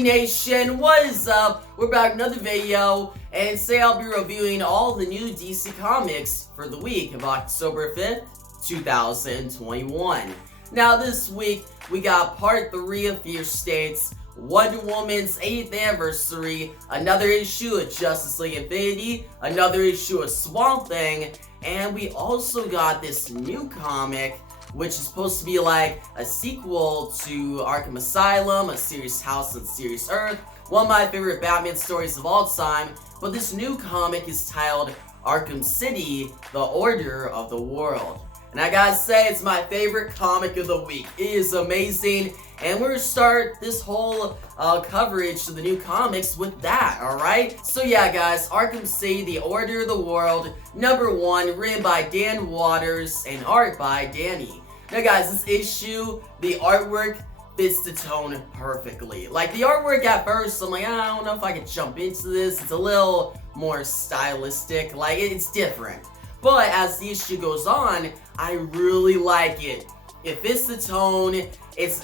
DC Nation, what is up? We're back with another video, and today I'll be reviewing all the new DC Comics for the week of October 5th, 2021. Now this week, we got part 3 of Fear States, Wonder Woman's 8th anniversary, another issue of Justice League Infinity, another issue of Swamp Thing, and we also got this new comic, which is supposed to be like a sequel to Arkham Asylum, A Serious House on Serious Earth, one of my favorite Batman stories of all time, but this new comic is titled Arkham City, The Order of the World. And I gotta say, it's my favorite comic of the week. It is amazing, and we're gonna start this whole coverage of the new comics with that, alright? So yeah guys, Arkham City, The Order of the World, #1, written by Dan Waters, and art by Danny. Now guys, this issue, the artwork fits the tone perfectly. Like, the artwork at first, I'm like, I don't know if I can jump into this. It's a little more stylistic, like, it's different. But as the issue goes on, I really like it. It fits the tone, it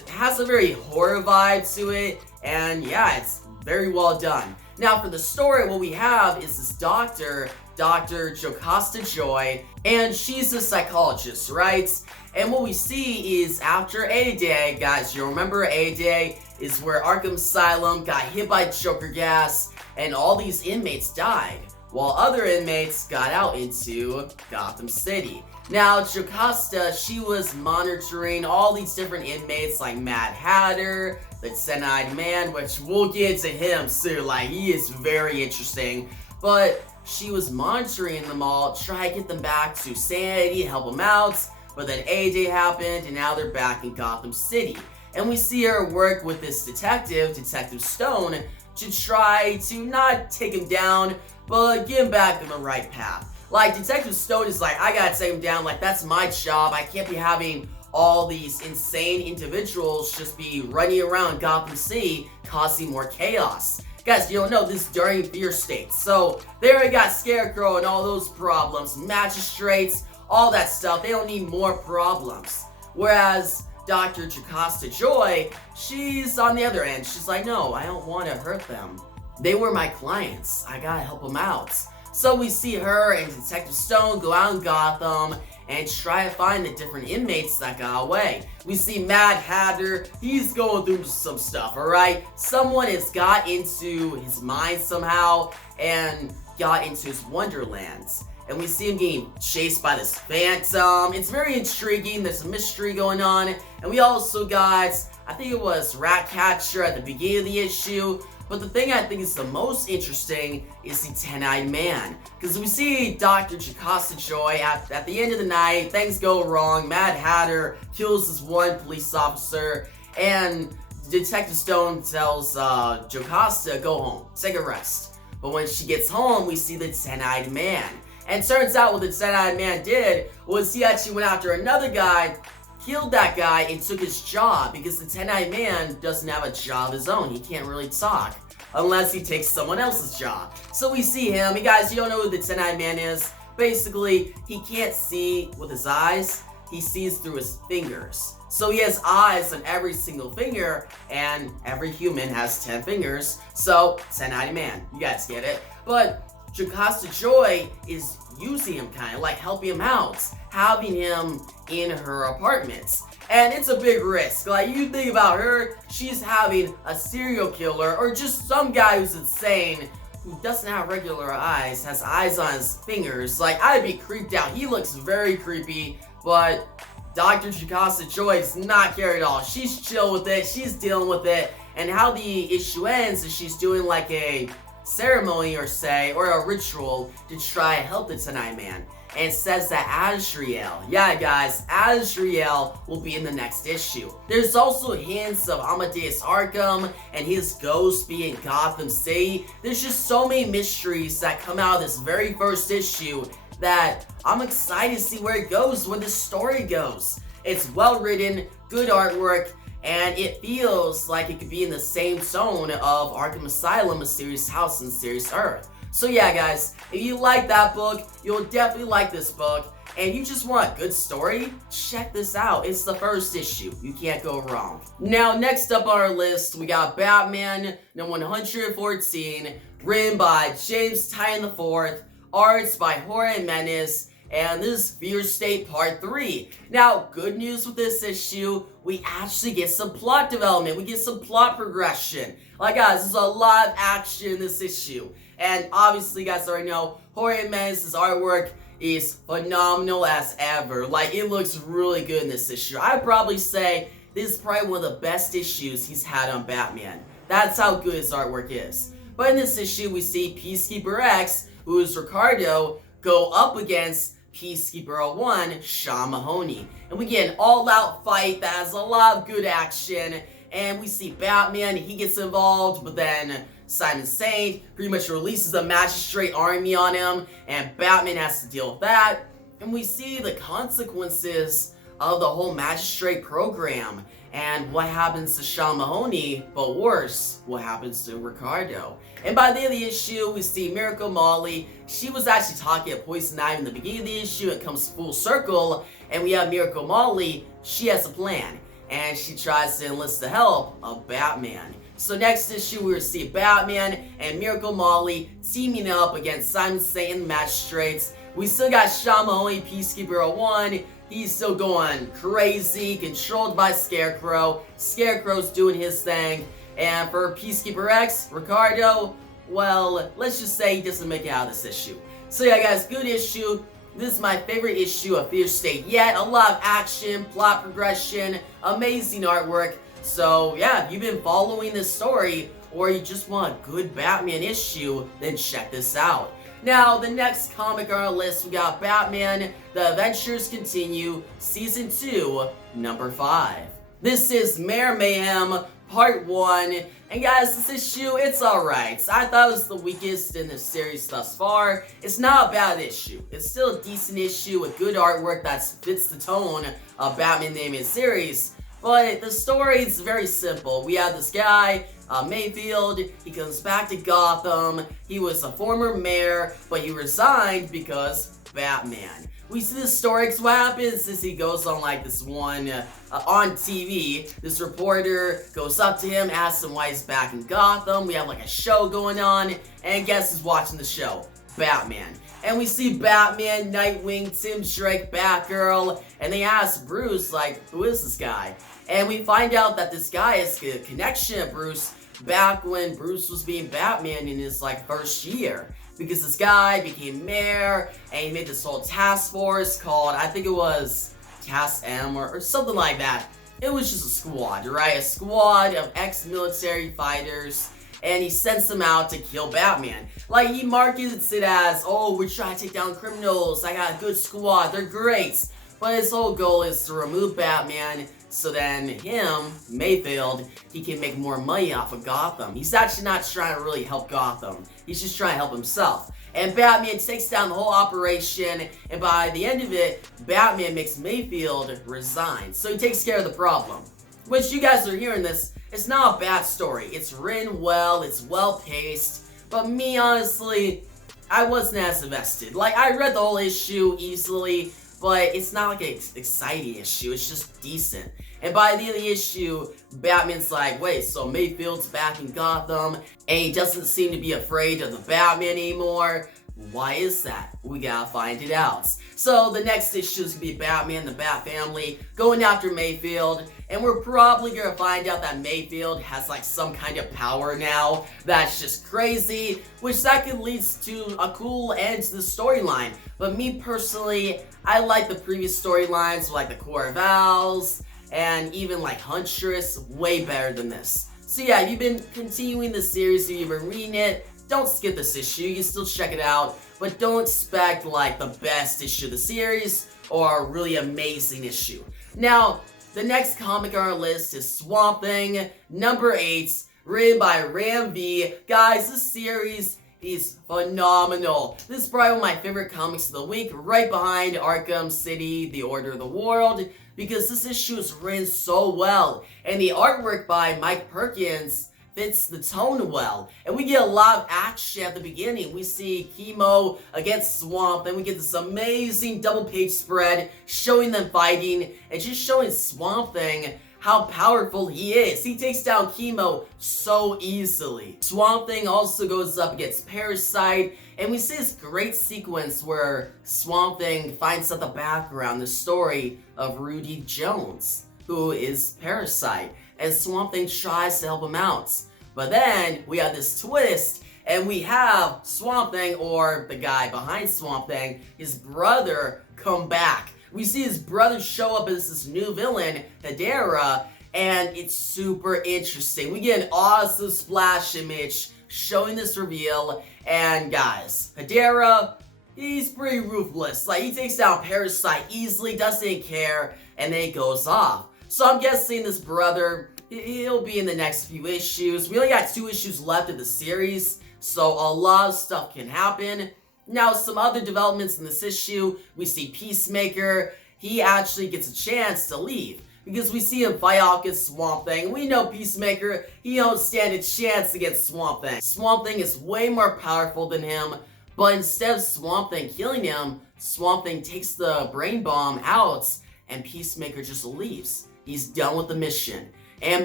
has a very horror vibe to it, and yeah, it's very well done. Now for the story, what we have is this doctor, Dr. Jocasta Joy, and she's a psychologist, right? And what we see is after A-Day, guys, you remember A-Day is where Arkham Asylum got hit by Joker gas, and all these inmates died, while other inmates got out into Gotham City. Now, Jocasta, she was monitoring all these different inmates like Mad Hatter, the Ten-Eyed Man, which we'll get into him soon, like, he is very interesting. But she was monitoring them all, trying to get them back to sanity, help them out. But then A-Day happened, and now they're back in Gotham City. And we see her work with this detective, Detective Stone, to try to not take him down, but get him back on the right path. Like, Detective Stone is like, I gotta take him down, like, that's my job. I can't be having all these insane individuals just be running around Gotham City, causing more chaos. Guys, you don't know, this is during Fear State. So, they already got Scarecrow and all those problems, magistrates, all that stuff. They don't need more problems. Whereas Dr. Jocasta Joy, she's on the other end. She's like, no, I don't want to hurt them. They were my clients. I gotta help them out. So we see her and Detective Stone go out in Gotham and try to find the different inmates that got away. We see Mad Hatter, he's going through some stuff, alright? Someone has got into his mind somehow and got into his wonderland. And we see him getting chased by this phantom. It's very intriguing, there's a mystery going on. And we also got, I think it was Ratcatcher at the beginning of the issue. But the thing I think is the most interesting is the Ten-Eyed Man. Because we see Dr. Jocasta Joy at the end of the night, things go wrong, Mad Hatter kills this one police officer, and Detective Stone tells Jocasta, go home, take a rest. But when she gets home, we see the Ten-Eyed Man. And it turns out what the Ten-Eyed Man did was he actually went after another guy, killed that guy, and took his job, because the Ten-Eyed Man doesn't have a job of his own. He can't really talk unless he takes someone else's job. So we see him. You guys, you don't know who the Ten-Eyed Man is. Basically, he can't see with his eyes. He sees through his fingers. So he has eyes on every single finger, and every human has 10 fingers. So, Ten-Eyed Man. You guys get it. But Jocasta Joy is using him, kind of like helping him out, having him in her apartment. And it's a big risk. Like, you think about her, she's having a serial killer or just some guy who's insane who doesn't have regular eyes, has eyes on his fingers. Like, I'd be creeped out. He looks very creepy, but Dr. Jocasta Joy does not care at all. She's chill with it, she's dealing with it, and how the issue ends is she's doing like a ceremony or a ritual to try to help the Ten-Eyed Man. And it says that Azrael, yeah guys, Azrael will be in the next issue. There's also hints of Amadeus Arkham and his ghost being Gotham City. There's just so many mysteries that come out of this very first issue that I'm excited to see where it goes, where the story goes. It's well written, good artwork, and it feels like it could be in the same tone of Arkham Asylum, A Serious House on Serious Earth. So yeah, guys, if you like that book, you'll definitely like this book. And you just want a good story? Check this out. It's the first issue. You can't go wrong. Now, next up on our list, we got Batman number 114, written by James Tynion IV, arts by Jorge Menace, and this is Fear State Part 3. Now, good news with this issue, we actually get some plot development. We get some plot progression. Like, guys, there's a lot of action in this issue. And obviously, you guys already know, Jorge Menace's artwork is phenomenal as ever. Like, it looks really good in this issue. I'd probably say this is probably one of the best issues he's had on Batman. That's how good his artwork is. But in this issue, we see Peacekeeper X, who is Ricardo, go up against Peacekeeper 01, Sean Mahoney. And we get an all-out fight that has a lot of good action. And we see Batman, he gets involved, but then Simon Saint pretty much releases a magistrate army on him, and Batman has to deal with that. And we see the consequences of the whole magistrate program and what happens to Sean Mahoney, but worse, what happens to Ricardo. And by the end of the issue, we see Miracle Molly. She was actually talking at Poison Ivy in the beginning of the issue. It comes full circle, and we have Miracle Molly. She has a plan, and she tries to enlist the help of Batman. So next issue, we will see Batman and Miracle Molly teaming up against Simon Saint and the Magistrates. We still got Sean Mahoney, Peacekeeper 01. He's still going crazy, controlled by Scarecrow. Scarecrow's doing his thing. And for Peacekeeper X, Ricardo, well, let's just say he doesn't make it out of this issue. So yeah, guys, good issue. This is my favorite issue of Fear State yet. A lot of action, plot progression, amazing artwork. So yeah, if you've been following this story, or you just want a good Batman issue, then check this out. Now, the next comic on our list, we got Batman, The Adventures Continue, Season 2, Number 5. This is Mayor Mayhem, Part 1, and guys, this issue, it's alright. I thought it was the weakest in the series thus far. It's not a bad issue. It's still a decent issue with good artwork that fits the tone of Batman the Animated Series. But the story is very simple. We have this guy, Mayfield. He comes back to Gotham. He was a former mayor, but he resigned because Batman. We see this story because what happens is he goes on like this one on TV. This reporter goes up to him, asks him why he's back in Gotham. We have like a show going on, and guess who's watching the show? Batman. And we see Batman, Nightwing, Tim Drake, Batgirl, and they ask Bruce, like, who is this guy? And we find out that this guy is a connection to Bruce back when Bruce was being Batman in his, like, first year. Because this guy became mayor, and he made this whole task force called, I think it was Task M or something like that. It was just a squad, right? A squad of ex-military fighters. And he sends them out to kill Batman. Like, he markets it as, oh, we're trying to take down criminals, I got a good squad, they're great. But his whole goal is to remove Batman, so then him, Mayfield, he can make more money off of Gotham. He's actually not trying to really help Gotham, he's just trying to help himself. And Batman takes down the whole operation, and by the end of it, Batman makes Mayfield resign. So he takes care of the problem. Which, you guys are hearing this, it's not a bad story. It's written well, it's well paced, but me, honestly, I wasn't as invested. Like, I read the whole issue easily, but it's not like an exciting issue, it's just decent. And by the end of the issue, Batman's like, wait, so Mayfield's back in Gotham, and he doesn't seem to be afraid of the Batman anymore. Why is that? We gotta find it out. So the next issue is gonna be Batman, the Bat Family, going after Mayfield, and we're probably gonna find out that Mayfield has like some kind of power now that's just crazy, which that could lead to a cool end to the storyline. But me personally, I like the previous storylines, like the Core of Owls, and even like Huntress, way better than this. So yeah, if you've been continuing the series, if you've been reading it, don't skip this issue, you can still check it out, but don't expect like the best issue of the series or a really amazing issue. Now, the next comic on our list is Swamp Thing, number 8, written by Ram V. Guys, this series is phenomenal. This is probably one of my favorite comics of the week, right behind Arkham City, The Order of the World, because this issue is written so well, and the artwork by Mike Perkins fits the tone well. And we get a lot of action at the beginning. We see Chemo against Swamp, then we get this amazing double page spread showing them fighting and just showing Swamp Thing how powerful he is. He takes down Chemo so easily. Swamp Thing also goes up against Parasite, and we see this great sequence where Swamp Thing finds out the background, the story of Rudy Jones, who is Parasite, and Swamp Thing tries to help him out. But then we have this twist, and we have Swamp Thing, or the guy behind Swamp Thing, his brother, come back. We see his brother show up as this new villain, Hedera, and it's super interesting. We get an awesome splash image showing this reveal, and guys, Hedera, he's pretty ruthless. Like, he takes down Parasite easily, doesn't care, and then he goes off. So I'm guessing this brother, he'll be in the next few issues. We only got 2 issues left of the series, so a lot of stuff can happen. Now, some other developments in this issue, we see Peacemaker. He actually gets a chance to leave, because we see him fight off against Swamp Thing. We know Peacemaker, he don't stand a chance against Swamp Thing. Swamp Thing is way more powerful than him, but instead of Swamp Thing killing him, Swamp Thing takes the brain bomb out, and Peacemaker just leaves. He's done with the mission. And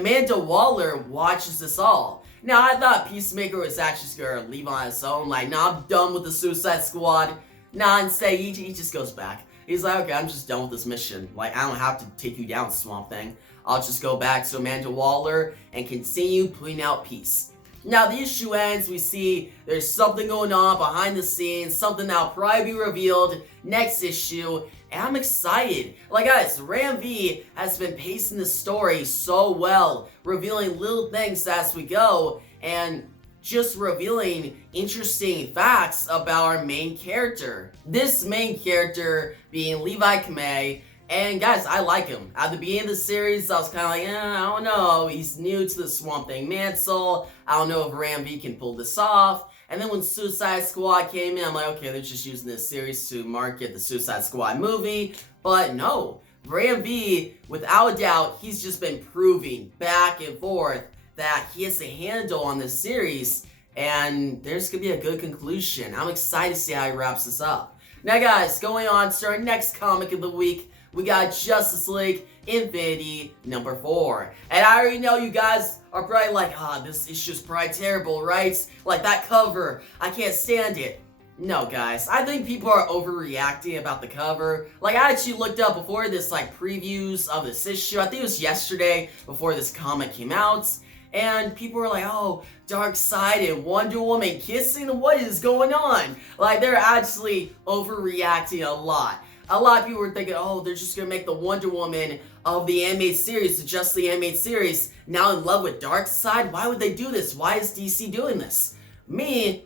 Amanda Waller watches this all. Now, I thought Peacemaker was actually just gonna leave on his own, like, nah, I'm done with the Suicide Squad. Nah, instead, he just goes back. He's like, okay, I'm just done with this mission. Like, I don't have to take you down, Swamp Thing. I'll just go back to Amanda Waller and continue putting out peace. Now, the issue ends, we see there's something going on behind the scenes, something that'll probably be revealed next issue, and I'm excited. Like, guys, Ram V has been pacing the story so well, revealing little things as we go, and just revealing interesting facts about our main character. This main character being Levi Kamei, and guys, I like him. At the beginning of the series, I was kind of like, I don't know, he's new to the Swamp Thing mantle, I don't know if Ram V can pull this off. And then when Suicide Squad came in, I'm like, okay, they're just using this series to market the Suicide Squad movie. But no, Ram V, without a doubt, he's just been proving back and forth that he has a handle on this series, and there's gonna be a good conclusion. I'm excited to see how he wraps this up. Now, guys, going on to our next comic of the week, we got Justice League Infinity number 4. And I already know you guys are probably like, this issue's probably terrible, right? Like, that cover, I can't stand it. No, guys, I think people are overreacting about the cover. Like, I actually looked up before this, like, previews of this issue. I think it was yesterday before this comic came out. And people were like, oh, Darkseid and Wonder Woman kissing? What is going on? Like, they're actually overreacting a lot. A lot of people were thinking, oh, they're just gonna make the Wonder Woman of the animated series, the Justice League animated series, now in love with Darkseid? Why would they do this? Why is DC doing this? Me,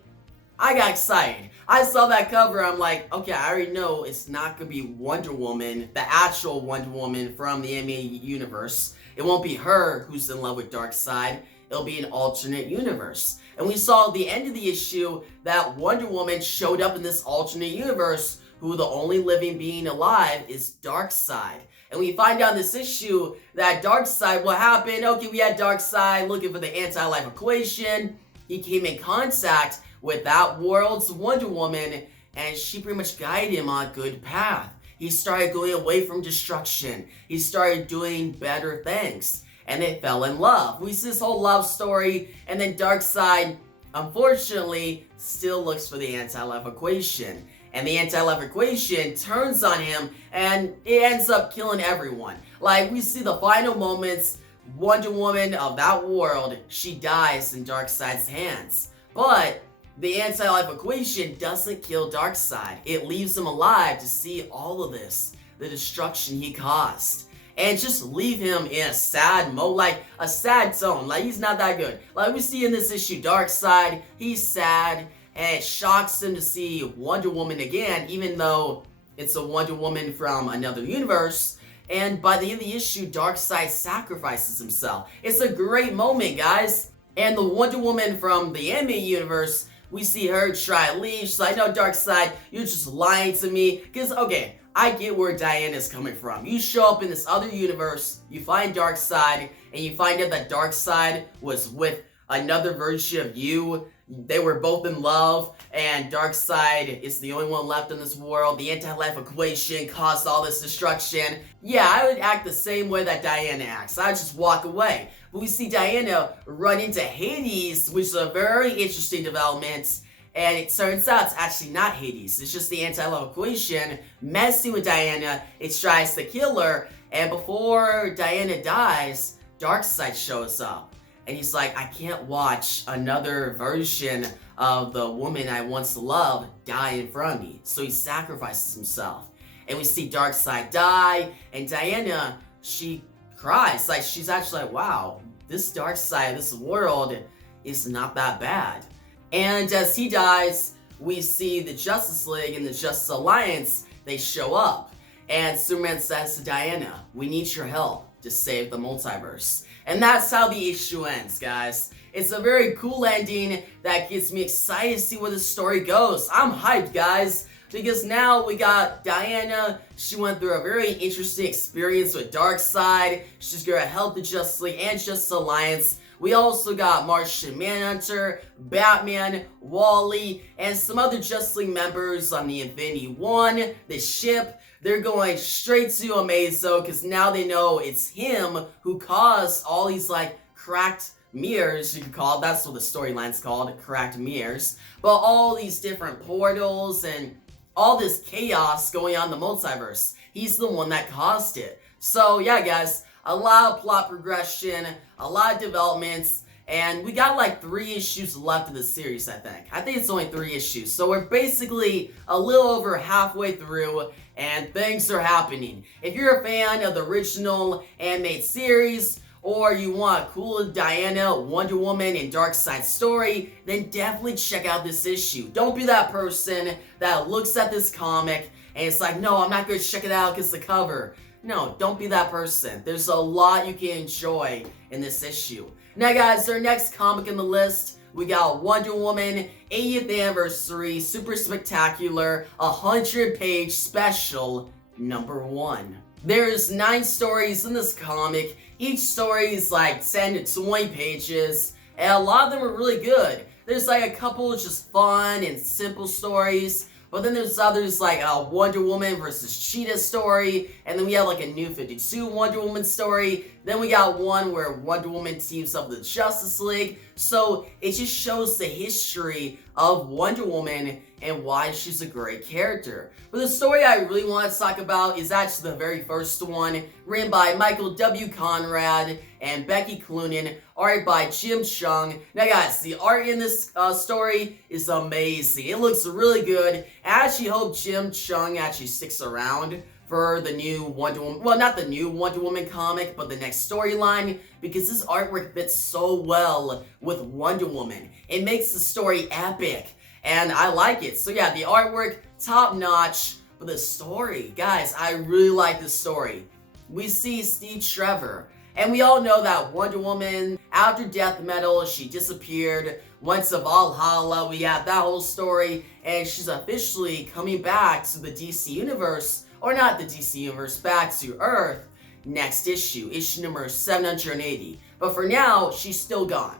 I got excited. I saw that cover, I'm like, okay, I already know it's not gonna be Wonder Woman, the actual Wonder Woman from the animated universe. It won't be her who's in love with Darkseid. It'll be an alternate universe. And we saw at the end of the issue that Wonder Woman showed up in this alternate universe, who the only living being alive is Darkseid. And we find out in this issue that Darkseid, what happened? Okay, we had Darkseid looking for the anti-life equation. He came in contact with that world's Wonder Woman, and she pretty much guided him on a good path. He started going away from destruction. He started doing better things. And they fell in love. We see this whole love story, and then Darkseid, unfortunately, still looks for the anti-life equation. And the anti-life equation turns on him, and it ends up killing everyone. Like, we see the final moments, Wonder Woman of that world, she dies in Darkseid's hands. But the anti-life equation doesn't kill Darkseid. It leaves him alive to see all of this, the destruction he caused. And just leave him in a sad mode, like a sad tone. Like, he's not that good. Like we see in this issue, Darkseid, he's sad, and it shocks him to see Wonder Woman again, even though it's a Wonder Woman from another universe. And by the end of the issue, Darkseid sacrifices himself. It's a great moment, guys. And the Wonder Woman from the anime universe, we see her try to leave. She's like, no, Darkseid, you're just lying to me. Because, okay, I get where Diana's coming from. You show up in this other universe, you find Darkseid, and you find out that Darkseid was with another version of you. They were both in love, and Darkseid is the only one left in this world. The anti-life equation caused all this destruction. Yeah, I would act the same way that Diana acts. I would just walk away. But we see Diana run into Hades, which is a very interesting development. And it turns out it's actually not Hades. It's just the anti-life equation messing with Diana. It tries to kill her. And before Diana dies, Darkseid shows up. And he's like, I can't watch another version of the woman I once loved die in front of me. So he sacrifices himself. And we see Darkseid die. And Diana, she cries. Like, she's actually like, wow, this Darkseid, this world is not that bad. And as he dies, we see the Justice League and the Justice Alliance, they show up. And Superman says to Diana, we need your help to save the multiverse. And that's how the issue ends, guys. It's a very cool ending that gets me excited to see where the story goes. I'm hyped, guys, because now we got Diana. She went through a very interesting experience with Darkseid. She's gonna help the Justice League and Justice Alliance. We also got Martian Manhunter, Batman, Wally, and some other Justice League members on the Infinity One, the ship. They're going straight to Amazo because now they know it's him who caused all these, like, cracked mirrors, you could call it. That's what the storyline's called, cracked mirrors. But all these different portals and all this chaos going on in the multiverse. He's the one that caused it. So, yeah, guys. A lot of plot progression, a lot of developments, and we got like 3 issues left of the series, I think. I think it's only 3 issues, so we're basically a little over halfway through, and things are happening. If you're a fan of the original animated series, or you want a cool Diana, Wonder Woman, and Darkseid story, then definitely check out this issue. Don't be that person that looks at this comic, and it's like, no, I'm not going to check it out because the cover. No, don't be that person. There's a lot you can enjoy in this issue. Now, guys, our next comic in the list, we got Wonder Woman 80th Anniversary Super Spectacular 100-page special #1. There's 9 stories in this comic. Each story is like 10 to 20 pages, and a lot of them are really good. There's like a couple just fun and simple stories. But then there's others like Wonder Woman versus Cheetah story, and then we have like a New 52 Wonder Woman story. Then we got one where Wonder Woman teams up with the Justice League. So it just shows the history of Wonder Woman and why she's a great character. But the story I really want to talk about is actually the very first one, written by Michael W. Conrad and Becky Cloonan, art by Jim Cheung. Now guys, the art in this story is amazing. It looks really good. I actually hope Jim Cheung actually sticks around for the new Wonder Woman, well, not the new Wonder Woman comic, but the next storyline, because this artwork fits so well with Wonder Woman. It makes the story epic, and I like it. So yeah, the artwork, top notch, but the story, guys, I really like the story. We see Steve Trevor, and we all know that Wonder Woman, after Death Metal, she disappeared, went to Valhalla, we have that whole story, and she's officially coming back to the DC Universe, or not the DC Universe, back to Earth, next issue, issue number 780. But for now, she's still gone.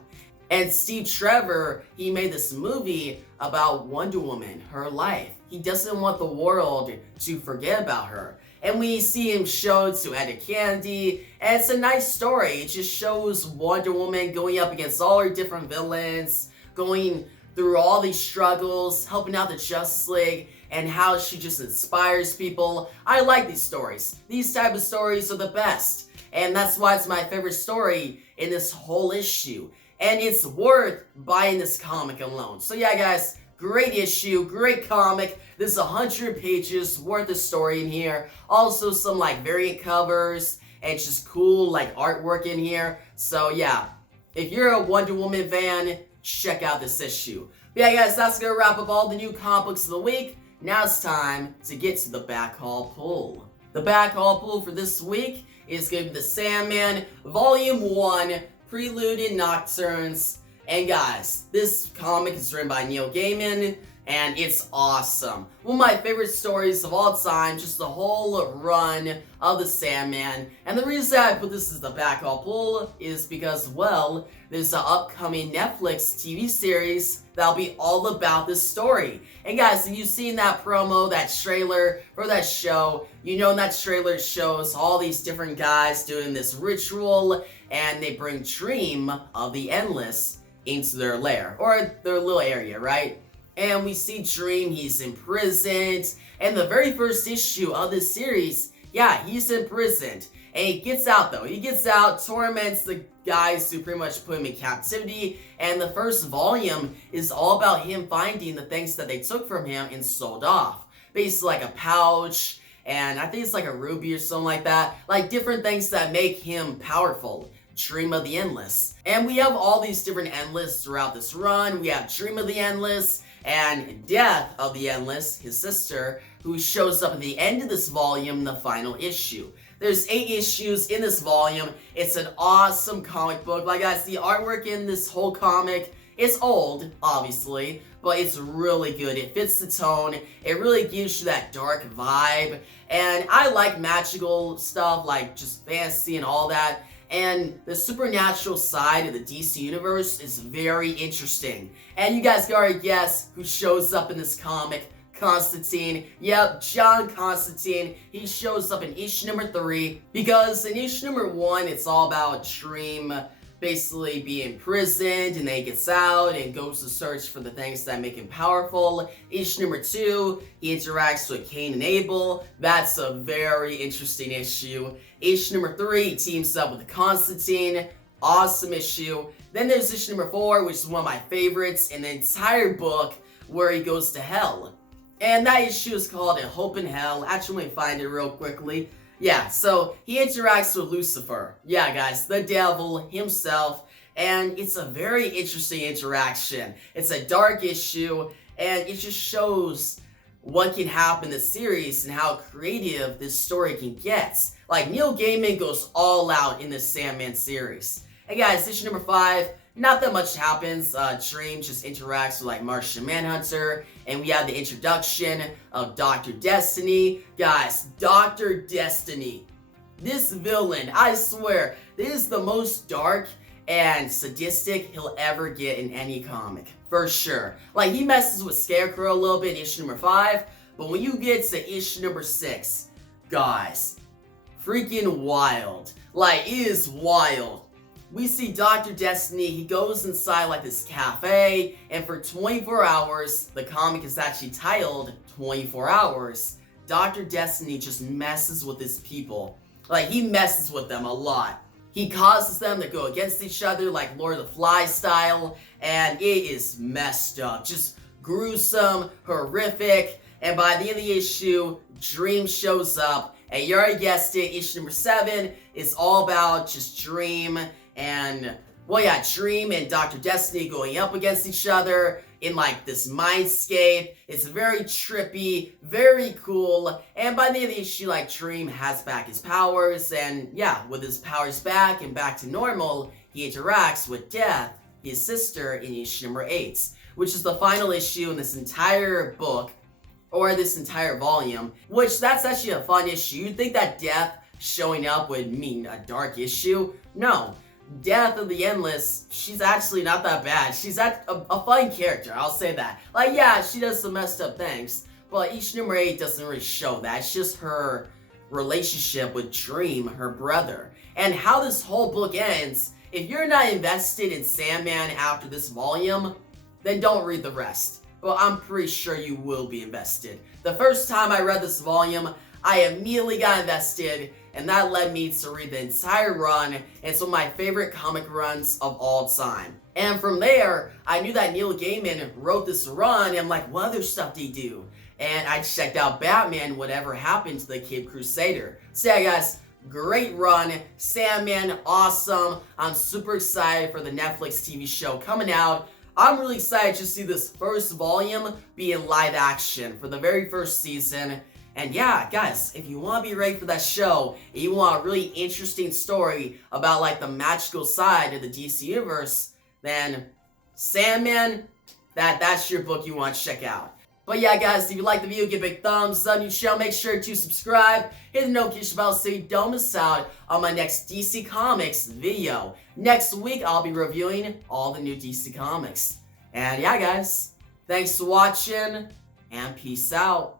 And Steve Trevor, he made this movie about Wonder Woman, her life. He doesn't want the world to forget about her. And we see him show to Etta Candy, and it's a nice story. It just shows Wonder Woman going up against all her different villains, going through all these struggles, helping out the Justice League, and how she just inspires people. I like these stories. These type of stories are the best. And that's why it's my favorite story in this whole issue. And it's worth buying this comic alone. So yeah, guys, great issue, great comic. There's 100 pages worth of story in here. Also some like variant covers and just cool like artwork in here. So yeah, if you're a Wonder Woman fan, check out this issue. But yeah, guys, that's gonna wrap up all the new comic books of the week. Now it's time to get to the back haul pull. The back haul pull for this week is going to be the Sandman Volume 1, Prelude and Nocturnes. And guys, this comic is written by Neil Gaiman, and it's awesome. One of my favorite stories of all time, just the whole run of the Sandman. And the reason I put this as the backup pull is because, well, there's an upcoming Netflix TV series that'll be all about this story. And guys, if you've seen that promo, that trailer for that show, you know that trailer shows all these different guys doing this ritual, and they bring Dream of the Endless into their lair, or their little area, right? And we see Dream, he's imprisoned, and the very first issue of this series, yeah, he's imprisoned. And he gets out though, he gets out, torments the guys who pretty much put him in captivity, and the first volume is all about him finding the things that they took from him and sold off. Basically like a pouch, and I think it's like a ruby or something like that, like different things that make him powerful. Dream of the Endless. And we have all these different Endless throughout this run. We have Dream of the Endless and Death of the Endless, his sister, who shows up at the end of this volume, the final issue. There's 8 issues in this volume. It's an awesome comic book. Like guys, the artwork in this whole comic, it's old, obviously, but it's really good. It fits the tone. It really gives you that dark vibe. And I like magical stuff, like just fantasy and all that. And the supernatural side of the DC universe is very interesting. And you guys can already guess who shows up in this comic. Constantine. Yep, John Constantine. He shows up in issue number 3. Because in issue number 1, it's all about Dream basically being imprisoned, and then he gets out and goes to search for the things that make him powerful. Issue number 2, he interacts with Cain and Abel. That's a very interesting issue. Issue number 3, he teams up with Constantine. Awesome issue. Then there's issue number 4, which is one of my favorites in the entire book, where he goes to hell. And that issue is called A Hope in Hell. Actually, let me find it real quickly. Yeah, so he interacts with Lucifer. Yeah, guys, the devil himself. And it's a very interesting interaction. It's a dark issue, and it just shows what can happen in the series and how creative this story can get. Like, Neil Gaiman goes all out in this Sandman series. And guys, issue number 5, not that much happens. Dream just interacts with like Martian Manhunter, and we have the introduction of Dr. Destiny. Guys, Dr. Destiny. This villain, I swear, this is the most dark and sadistic he'll ever get in any comic. For sure. Like, he messes with Scarecrow a little bit in issue number 5, but when you get to issue number 6, guys, freaking wild. Like, it is wild. We see Dr. Destiny, he goes inside like this cafe, and for 24 hours, the comic is actually titled 24 Hours, Dr. Destiny just messes with his people. Like, he messes with them a lot. He causes them to go against each other like Lord of the Flies style, and it is messed up. Just gruesome, horrific, and by the end of the issue, Dream shows up, and you already guessed it, issue number 7 is all about just Dream and, well, yeah, Dream and Dr. Destiny going up against each other in like this mindscape. It's very trippy, very cool, and by the end of the issue, like, Dream has back his powers, and yeah, with his powers back and back to normal, he interacts with Death, his sister, in issue number 8, which is the final issue in this entire book, or this entire volume, which that's actually a fun issue. You'd think that Death showing up would mean a dark issue. No. Death of the Endless, she's actually not that bad. She's a fun character, I'll say that. Like, yeah, she does some messed up things, but issue number 8 doesn't really show that. It's just her relationship with Dream, her brother. And how this whole book ends, if you're not invested in Sandman after this volume, then don't read the rest. But I'm pretty sure you will be invested. The first time I read this volume, I immediately got invested, and that led me to read the entire run, and it's one of my favorite comic runs of all time. And from there, I knew that Neil Gaiman wrote this run, and I'm like, what other stuff did he do? And I checked out Batman, Whatever Happened to the Cape Crusader. So yeah, guys, great run. Sandman, awesome. I'm super excited for the Netflix TV show coming out. I'm really excited to see this first volume be in live action for the very first season. And yeah, guys, if you want to be ready for that show, and you want a really interesting story about like the magical side of the DC universe, then Sandman, that's your book you want to check out. But yeah, guys, if you like the video, give a big thumbs up. New channel, make sure to subscribe. Hit the notification bell so you don't miss out on my next DC Comics video. Next week, I'll be reviewing all the new DC Comics. And yeah, guys, thanks for watching, and peace out.